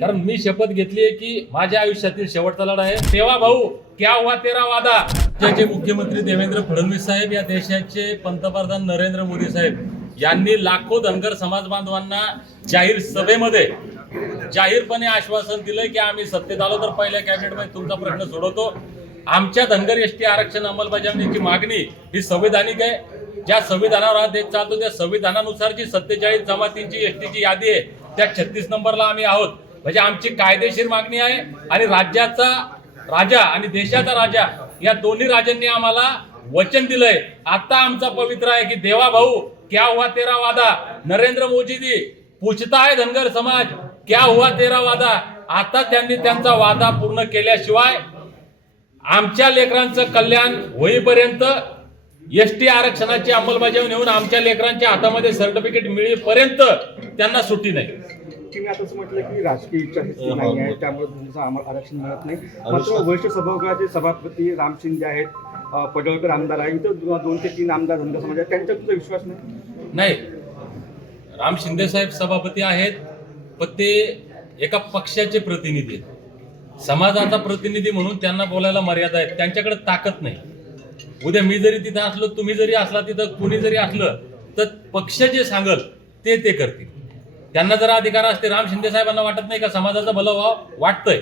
कारण मी शपथ घेतली आहे की माझ्या आयुष्यातील शेवटचा लढा आहे। तेव्हा भाऊ क्या हुआ तेरा वादा। राज्याचे मुख्यमंत्री देवेंद्र फडणवीस साहेब, या देशाचे पंतप्रधान नरेंद्र मोदी साहेब यांनी लाखो धनगर समाज बांधवांना जाहीर सभेमध्ये जाहीरपणे आश्वासन दिलंय की आम्ही सत्तेत आलो तर पहिल्या कॅबिनेटमध्ये तुमचा प्रश्न सोडवतो। आमच्या धनगर एसटी आरक्षण अंमलबजावणीची मागणी ही संविधानिक आहे। ज्या संविधानावर हा देश चालतो त्या संविधानानुसार जी 47 जमातींची एसटीची यादी आहे त्या 36 नंबरला आम्ही आहोत। म्हणजे आमची कायदेशीर मागणी आहे आणि राज्याचा राजा आणि देशाचा राजा या दोन्ही राजांनी आम्हाला वचन दिलंय। आता आमचा पवित्र आहे की देवा भाऊ क्या हुआ तेरा वादा। नरेंद्र मोदी जी पूछता है धनगर समाज क्या हुआ तेरा वादा। आता त्यांनी त्यांचा वादा पूर्ण केल्याशिवाय आमच्या लेकरांचं कल्याण होईपर्यंत एसटी आरक्षणाची अंमलबजावणी होऊन आमच्या लेकरांच्या हातामध्ये सर्टिफिकेट मिळेपर्यंत त्यांना सुट्टी नाही। तुम्ही आताच म्हटलं की राजकीय इच्छा नाही आहे, त्यामुळे तुमचं आम्हाला आरक्षण मिळत नाही। मात्र वरिष्ठ सभागृहाचे सभापती राम शिंदे आहेत, पडळकर आमदार आहेत, इथं 2 ते 3 आमदार धनगर समाज आहेत, त्यांच्यावर तुमचा विश्वास नाही। राम शिंदे साहेब सभापती आहेत, पण ते एका पक्षाचे प्रतिनिधी आहेत। समाजाचा प्रतिनिधी म्हणून त्यांना बोलायला मर्यादा आहेत, त्यांच्याकडे ताकद नाही। उद्या मी जरी तिथं असलो, तुम्ही जरी असला तिथं, कुणी जरी असलं तर पक्ष जे सांगल ते करतील। त्यांना जर अधिकार असते, राम शिंदे साहेबांना वाटत नाही का समाजाचं भलं व्हावं? वाटतंय।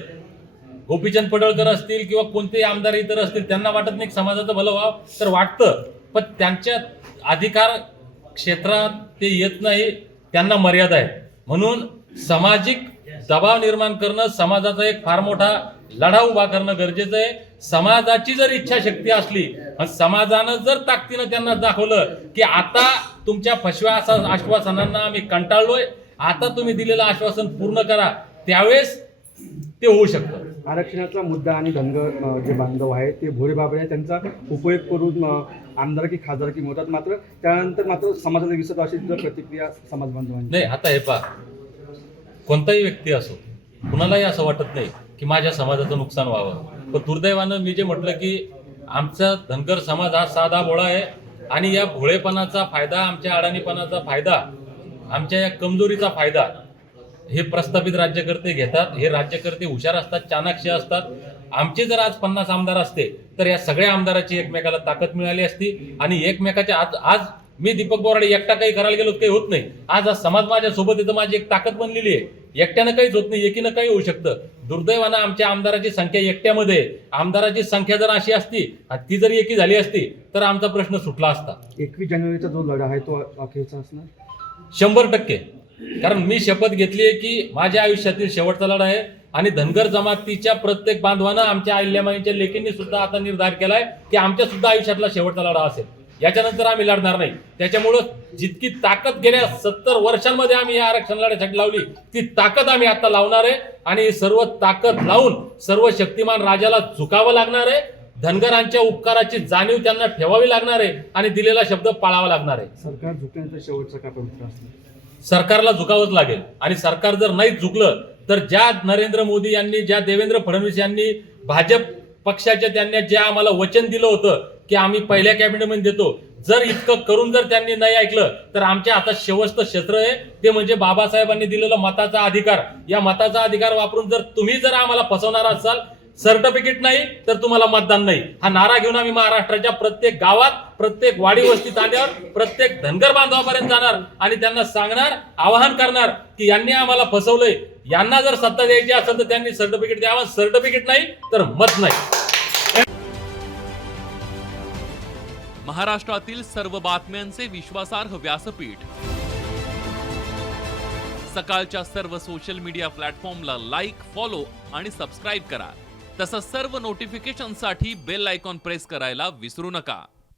गोपीचंद पडळकर असतील किंवा कोणतेही आमदार इतर असतील, त्यांना वाटत नाही समाजाचं भलं व्हावं? तर वाटतं, पण त्यांच्या अधिकार क्षेत्रात ते येत नाही, त्यांना मर्यादा आहे। म्हणून सामाजिक दबाव निर्माण करणं, समाजाचा एक फार मोठा लढा उभा करणं गरजेचं आहे। समाजाची जर इच्छाशक्ती असली आणि समाजानं जर ताकदीनं त्यांना दाखवलं की आता तुमच्या फसव्या आश्वासनांना आम्ही कंटाळलोय, आता तुम्ही दिलेलं आश्वासन पूर्ण करा, त्यावेळेस ते होऊ शकतं। आरक्षणाचा मुद्दा आणि धनगर जे बांधव आहेत ते भोरेबाबळे आहेत, त्यांचा उपयोग करून आमदारकी खासदारकी मिळतात, मात्र त्यानंतर मात्र समाजाला विसरत अशी प्रतिक्रिया समाज बांधवांची नाही। आता हे पहा, कोणताही व्यक्ती असो, कुणालाही असं वाटत नाही की माझ्या समाजाचं नुकसान व्हावं, पण दुर्दैवानं मी जे म्हटलं की आमचा धनगर समाज हा साधा भोळा आहे आणि या भोळेपणाचा फायदा, आमच्या अडाणीपणाचा फायदा, आमच्या या कमजोरीचा फायदा हे प्रस्थापित राज्यकर्ते घेतात। हे राज्यकर्ते हुशार असतात, चाणाक्ष असतात। आमचे जर आज 50 आमदार असते तर या सगळ्या आमदाराची एकमेकाला ताकद मिळाली असती आणि एकमेकाच्या आज मी दीपक बोराडे एकटा काही करायला गेलो काही होत नाही। आज समाज माझ्या सोबत येतं, माझी एक ताकद बनलेली आहे। एकट्यानं काहीच होत नाही, एकीनं काही होऊ शकतं। दुर्दैवानं आमच्या आमदाराची संख्या एकट्यामध्ये, आमदाराची संख्या जर अशी असती, ती जर एकी झाली असती तर आमचा प्रश्न सुटला असता। 21 जानेवारीचा जो लढा आहे तो अखेरचा असणार 100%। कारण मी शपथ घेतली आहे की माझ्या आयुष्यातील शेवटचा लढा आहे आणि धनगर जमातीच्या प्रत्येक बांधवानं, आमच्या अहिल्यामाईंच्या लेकींनी सुद्धा आता निर्धार केलाय की आमच्या सुद्धा आयुष्यातला शेवटचा लढा असेल, याच्यानंतर आम्ही लढणार नाही। त्याच्यामुळं जितकी ताकद गेल्या 70 वर्षांमध्ये आम्ही या आरक्षण लढ्यासाठी लावली, ती ताकद आम्ही आता लावणार आहे आणि सर्व ताकद लावून सर्व शक्तिमान राजाला झुकावं लागणार आहे। धनगरांच्या उपकाराची जाणीव त्यांना ठेवावी लागणार आहे आणि दिलेला शब्द पाळावा लागणार आहे। सरकार झुकण्याचा शेवटचा काय पवित्र असणार? सरकारला झुकावंच लागेल आणि सरकार जर नाही झुकलं तर ज्या नरेंद्र मोदी यांनी, ज्या देवेंद्र फडणवीस यांनी भाजप पक्षाच्या त्यांनी जे आम्हाला वचन दिलं होतं की आम्ही पहिल्या कॅबिनेटमध्ये देतो, जर इतकं करून जर त्यांनी नाही ऐकलं तर आमच्या हातात शेवटचं शस्त्र आहे, ते म्हणजे बाबासाहेबांनी दिलेलं मताचा अधिकार। या मताचा अधिकार वापरून जर तुम्ही आम्हाला फसवणार असाल, सर्टिफिकेट नाही तर तुम्हाला मतदान नाही, हा नारा घेऊन आम्ही महाराष्ट्राच्या प्रत्येक गावात, प्रत्येक वाडी वस्ती तांड्यावर, प्रत्येक धनगर बांधवापर्यंत जाणार आणि त्यांना सांगणार, आवाहन करणार की यांनी आम्हाला फसवलंय। यांना जर सत्ता द्यायची असेल तर त्यांनी सर्टिफिकेट द्यावं, सर्टिफिकेट नाही तर मत नाही। महाराष्ट्रातील सर्व बातम्यांचे विश्वासार्ह व्यासपीठ, सकाळच्या सर्व सोशल मीडिया प्लॅटफॉर्मला लाईक, फॉलो आणि सबस्क्राईब करा। तसंच सर्व नोटिफिकेशनसाठी बेल आयकॉन प्रेस करायला विसरू नका।